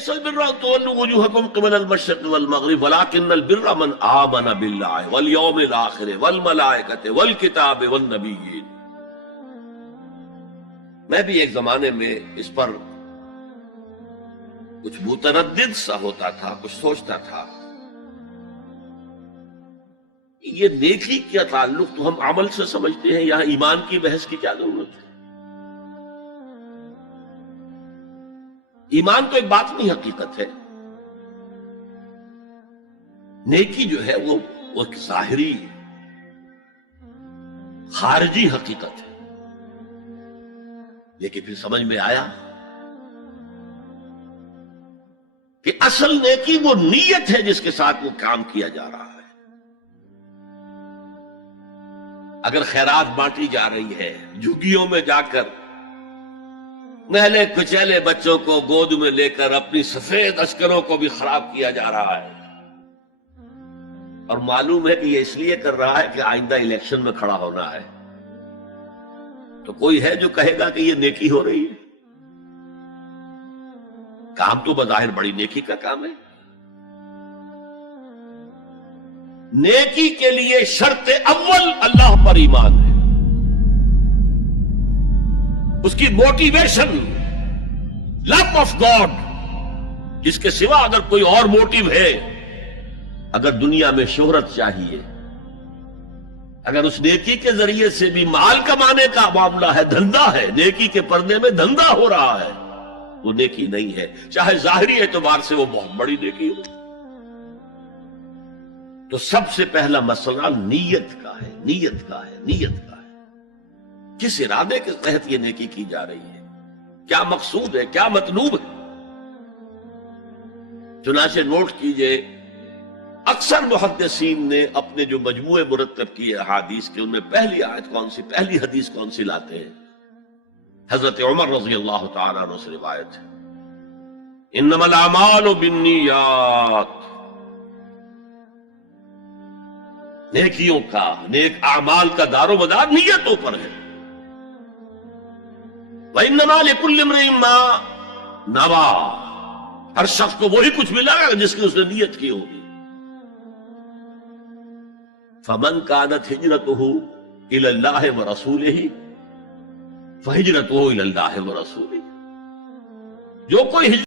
ليس البر أن تولوا وجوهكم قبل المشرق والمغرب ولكن البر من آمن بالله واليوم الآخر والملائكة والكتاب والنبيين. میں بھی ایک زمانے میں اس پر کچھ متردد سا ہوتا تھا، کچھ سوچتا تھا یہ نیکی کا تعلق تو ہم عمل سے سمجھتے ہیں، یہاں ایمان کی بحث کی کیا ضرورت ہے؟ ایمان تو ایک باطنی حقیقت ہے، نیکی جو ہے وہ ایک ظاہری خارجی حقیقت ہے. لیکن پھر سمجھ میں آیا کہ اصل نیکی وہ نیت ہے جس کے ساتھ وہ کام کیا جا رہا ہے. اگر خیرات بانٹی جا رہی ہے، جھگیوں میں جا کر نہلے کچیلے بچوں کو گود میں لے کر اپنی سفید اشکروں کو بھی خراب کیا جا رہا ہے، اور معلوم ہے کہ یہ اس لیے کر رہا ہے کہ آئندہ الیکشن میں کھڑا ہونا ہے، تو کوئی ہے جو کہے گا کہ یہ نیکی ہو رہی ہے؟ کام تو بظاہر بڑی نیکی کا کام ہے. نیکی کے لیے شرط اول اللہ پر ایمان ہے. اس کی موٹیویشن لو آف گاڈ، جس کے سوا اگر کوئی اور موٹیو ہے، اگر دنیا میں شہرت چاہیے، اگر اس نیکی کے ذریعے سے بھی مال کمانے کا معاملہ ہے، دھندا ہے، نیکی کے پردے میں دھندا ہو رہا ہے، وہ نیکی نہیں ہے، چاہے ظاہری اعتبار سے وہ بہت بڑی نیکی ہو. تو سب سے پہلا مسئلہ نیت کا ہے، نیت کا ہے، نیت کا ہے. کس ارادے کے تحت یہ نیکی کی جا رہی ہے، کیا مقصود ہے، کیا مطلوب ہے. چنانچہ نوٹ کیجئے، اکثر محدثین نے اپنے جو مجموعے مرتب کیے احادیث کے، ان میں پہلی آیت کون سی، پہلی حدیث کون سی لاتے ہیں؟ حضرت عمر رضی اللہ تعالیٰ عنہ سے روایت ہے، انما الاعمال بالنیات. نیکیوں کا، نیک اعمال کا دار و مدار نیتوں پر ہے. وَإِنَّمَا لِكُلِّ امْرِئٍ مَّا نَوَىٰ، ہر شخص کو وہی کچھ ملا گا جس کی اس نے نیت کی ہوگی. فَمَنْ كَانَتْ هِجْرَتُهُ إِلَى اللَّهِ وَرَسُولِهِ فَهِجْرَتُهُ إِلَى اللَّهِ وَرَسُولِهِ. جو کوئی